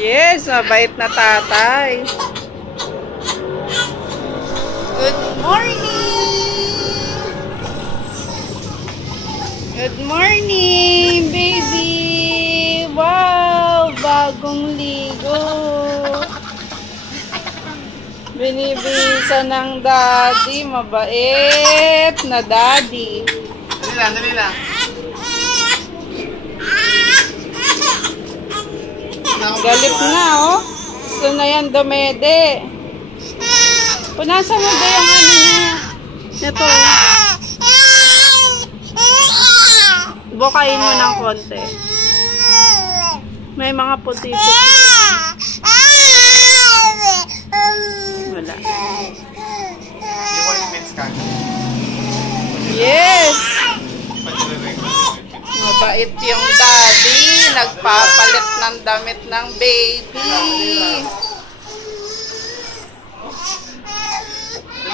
Yes, mabait na tatay. Good morning! Good morning, baby! Wow! Bagong ligo. Binibisa ng daddy. Mabait na daddy. Dali lang. Galit na, oh. Gusto na yan dumede. Punasan mo ba yung ano niya? Ito. Bukain mo ng konti. May mga puti-puti. Wala. Yes! Mabait yung daddy. Nagpapalit ng damit ng baby.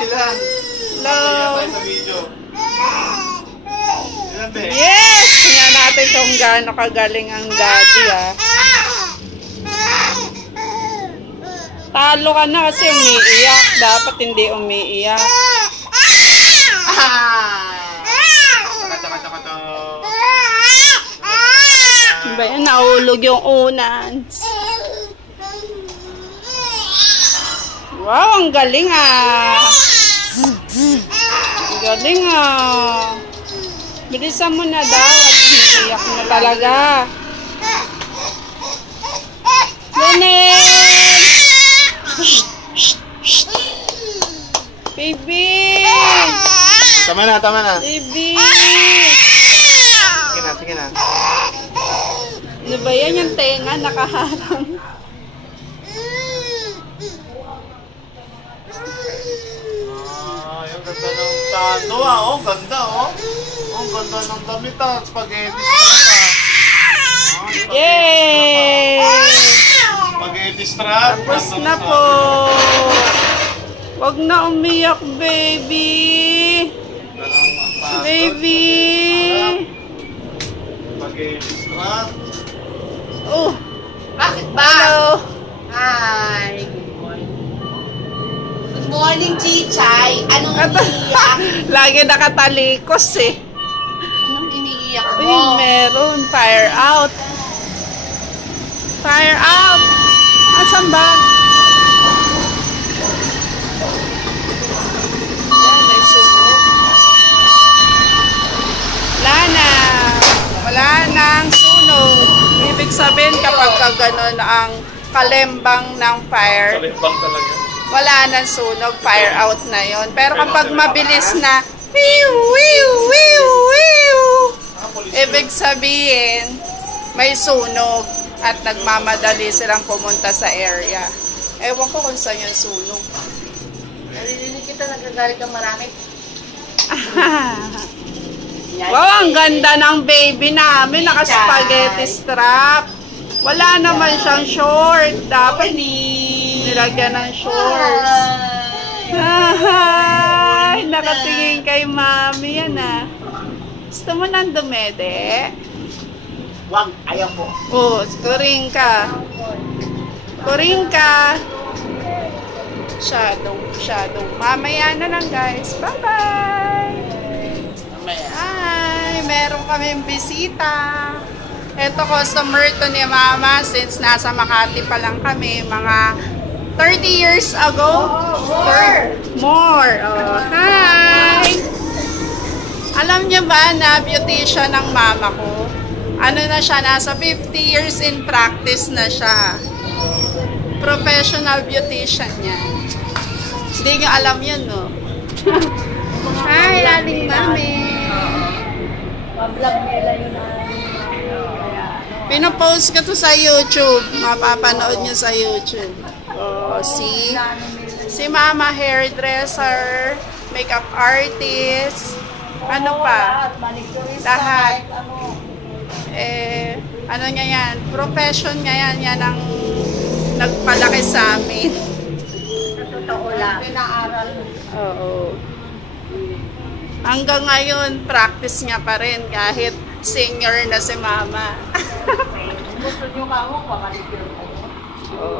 Hello. Yes! Tingnan natin kung gaano kagaling ang daddy, ah. Talo ka na kasi umiiyak. Dapat hindi umiiyak. Diba yan? Naulog yung unan. Wow, ang galing, ah. Ang galing, ah. Bilisan mo na daw at umiiyak na talaga. Lunel! Baby! Tama na. Baby! Sige na. Ano ba yan? Yung tenga nakaharang. Yung ganda ng tando, ah. Oh, ganda, oh. Ang ganda ng damit, ah. Spaghetti strap, ah. Yay! Spaghetti strap. Tapos na po. Wag na umiyak, baby. Baby. Spaghetti strap. Oh. Bakit ba? Hello. Hi. Good morning, Chichay. Anong iniiyak? Lagi nakatalikos, eh. Anong iniiyak Uy, mo? meron. Fire out. Fire out. Asan ba? Yan, may sunog. Wala nang sunog. Ibig sabihin kapag gano'n ang kalembang ng fire, Kalembang talaga. wala nang sunog, fire out na yon. Pero kapag mabilis na, wiu, wiu, wiu, wiu, ibig sabihin, may sunog at nagmamadali silang pumunta sa area. Ewan ko kung saan yung sunog. Narinig kita, nagagalit kang marami. Wow, ang ganda ng baby namin. Naka-spaghetti strap. Wala naman siyang short. Dapat nilagyan ng shorts. Ay, nakatingin kay mami yan, ah. Gusto mo nang dumede? Wag, ayaw ko. Oh, kuring ka. Kuring ka. Shadow. Mamaya na lang, guys. Bye-bye. Hi, meron kaming bisita. Ito, customer to ni Mama since nasa Makati pa lang kami. Mga 30 years ago. More. Oh, hi. Alam niyo ba na beautician ng mama ko? Ano na siya, nasa 50 years in practice na siya. Professional beautician niya. Hindi niyo alam yun, no? Hi, aling mami. Mablog nila yun na. Pinopost ko to sa YouTube. Mapapanood niyo sa YouTube. Oh, see? Si Mama hairdresser, makeup artist, ano pa? Lahat. Ano niya yan? Profession niya yan. Yan ang nagpalaki sa amin. Sa totoo lang. Pinaaral. Oo. Hanggang ngayon, practice niya pa rin kahit senior na si Mama. Gusto nyo ka mo, mamanicure ko. Oh.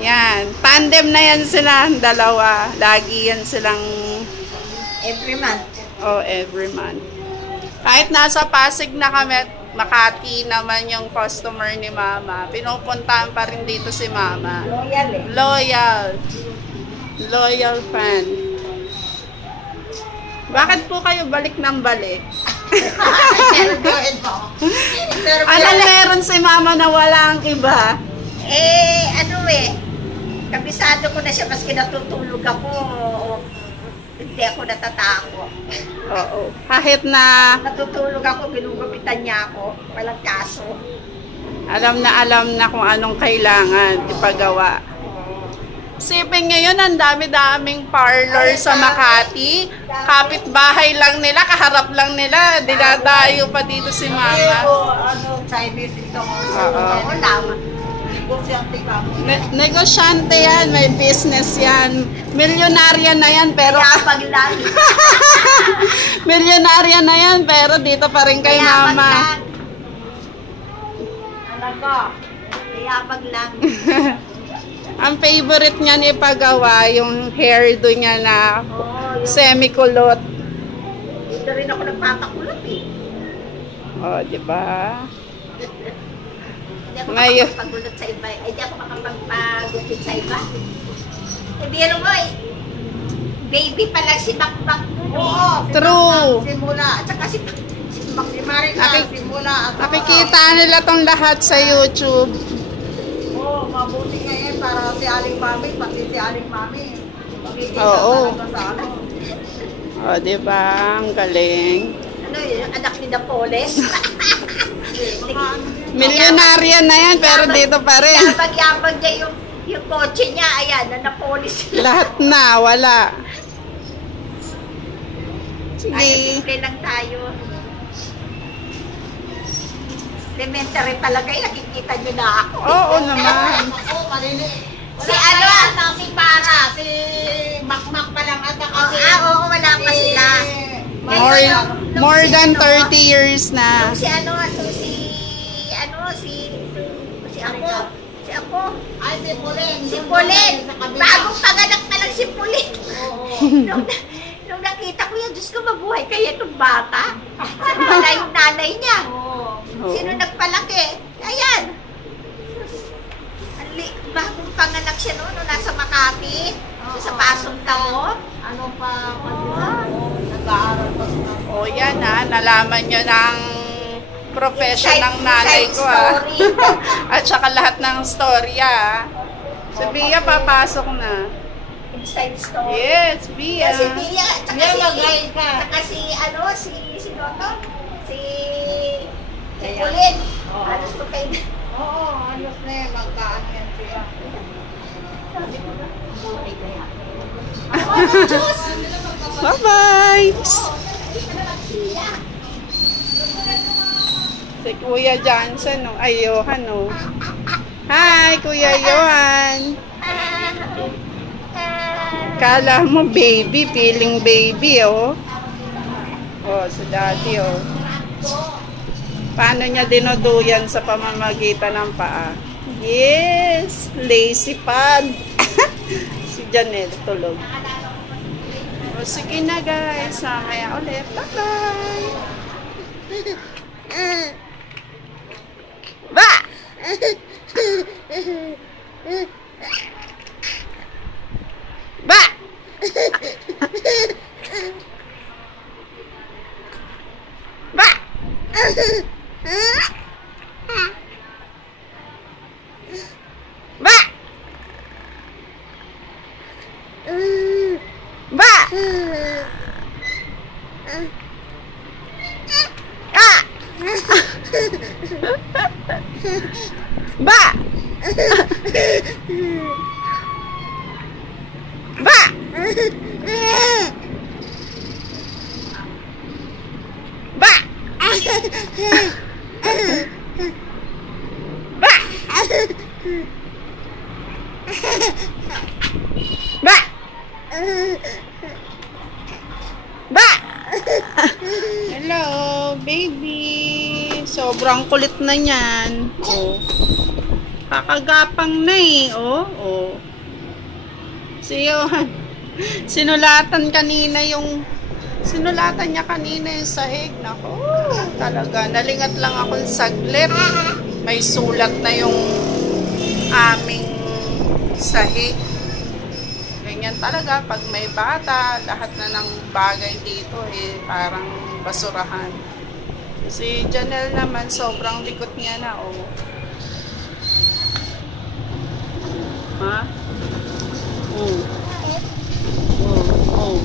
Yan. Tandem na yan sila, ang dalawa. Lagi yan silang, Every month. every month. Kahit nasa Pasig na kami, Makati naman yung customer ni Mama. Pinupuntahan pa rin dito si Mama. Loyal eh. Loyal. Loyal fan. Bakit po kayo balik ng balik? Ano meron si Mama na wala ang iba? Kabisado ko na siya, maski natutulog ako, hindi ako natatakot. Oo. Kahit na Natutulog ako, ginugupitan niya ako, walang kaso. alam na kung anong kailangan ipagawa. Sipin ngayon, ang dami-daming parlor sa Makati. Kapitbahay lang nila, kaharap lang nila. Dinadayo pa dito si Mama. Chinese ito ko. Oo. Wala. Negosyante ka mo. Negosyante yan, may business yan. Milyonarya na yan, pero Kayapag lang. milyonarya na yan, pero dito pa rin kay Kayapag Mama. lang. Alam ko. Kayapag lang. Ang favorite niya ni Pagawa, yung hairdo niya na Oo, semi-kulot. dito rin ako nagpapakulot eh. Oh, di ba? Hindi ako Ngayon. makapagpagulot sa iba. Hindi ako makapagpagupit sa iba. Eh, biro mo eh. Baby pa lang si Bakbak. Oo. True. Simula. At saka si Marika. Simula. Nakikita nila tong lahat sa YouTube. Oo, mabuti ngayon para si Aling Mami, pati si Aling Mami. Magiging Oo. talaga sa ano. Oh, di ba? Ang galing. Ano yun, anak ni Napoles. Milyonarya na yan, pero dito pa rin. Yabag-yabag niya yung kotse niya. Ayan, na Napoles. Lahat na, wala. Ay, Sige. simple lang tayo. Elementary talaga yun, nakikita niyo na ako. Oo naman. Oo, malili. Si ano? Si Para, si Makmak pa lang at kasi. Oo, wala pa sila. More than 30 years na. Si ano, si ako. Ay, si Pulin. Si Pulin. Bagong panganak pa lang si Pulin. Nung nakita ko yan, Diyos ko, mabuhay kaya itong bata. Saan wala yung nanay niya? Sino nagpalaki? Ayan. Bagong panganak siya noon, nung nasa Makati. Sa Pasong Tamo. Ano pa? Nag-aaral pa siya. O yan ha, nalaman nyo ng profession ng nanay ko ha. At saka lahat ng storya. Si Bia, papasok na. Inside story. Yes, Bia. Si Bia, tsaka si Noto, si Pulin. Alos ko kayo. Oo, alos na yan, magkaan yan siya. Bye-bye. Si Kuya Johnson, no? Ay, Johan, no? Hi, Kuya Johan. Kala mo baby, feeling baby, oh. Oh, si daddy, oh. Paano niya dinuduyan sa pamamagitan ng paa? Yes! Lazy pad. Si Janelle tulog. O, sige na guys. Mamaya ulit. Bye-bye! Ba! Ba! Ba! Ba! Ba! Ah! Ba! Ba! Ba! Ba! Ba! Ba! Hello, baby. Sobrang kulit na niyan. Oh. Kakagapang na eh. Oh, oh. Yun. Sinulatan niya kanina yung sahig. Nako, talaga. Nalingat lang ako saglit. May sulat na yung aming sahig. Ganyan talaga. Pag may bata, lahat na ng bagay dito eh, parang basurahan. Si Janelle naman, sobrang likot niya na, oh. Ha? Oh. Oh, oh.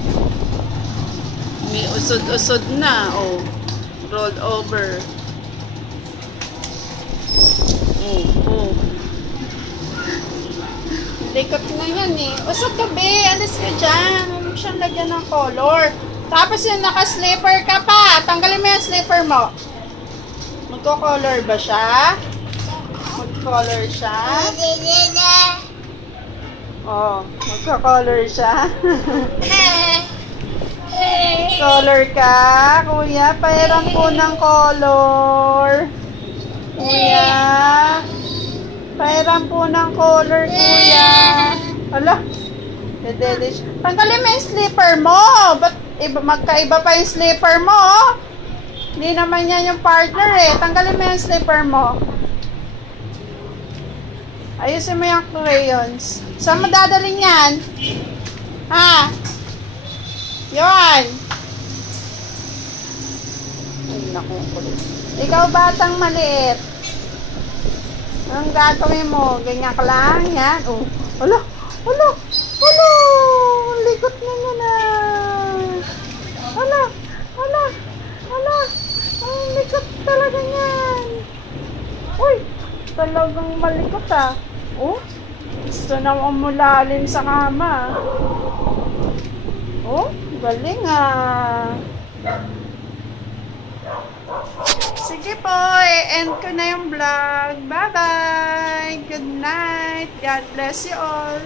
May usod-usod na, oh. Rolled over. Oh, oh. Likot na yan eh. Usod ka, be. Alis ka dyan. Huwag mo siyang lagyan ng color. Tapos yung naka-slipper ka pa. Tanggalin mo yung slipper mo. Magko-color ba siya? Mag-color siya? Oh, magko-color siya. Color ka, kuya. Pahiram po ng color. Kuya. Pahiram po ng color, kuya. Hala. Dedelish. Tanggalin mo yung slipper mo. Ba't magkaiba pa yung slipper mo? Hindi naman yan yung partner eh. Tanggalin mo yung slipper mo. Ayusin mo yung crayons. Saan mo dadalhin yan? Ha? Yun. Ay, naku. Ikaw batang maliit. Anong gagawin mo? Ganyan ka lang? Yan. Oh. Hala. Hala. Hala. Likot na niya na. Hala. Hala. Hala. Ang likot talaga niyan. Uy. Talagang malikot ah. Oh. Gusto na umulalim sa kama. Oh. Galing ah. Sige po, i-end ko na yung vlog. Bye-bye. Good night. God bless you all.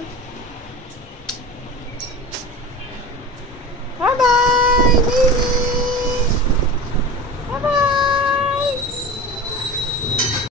Bye-bye.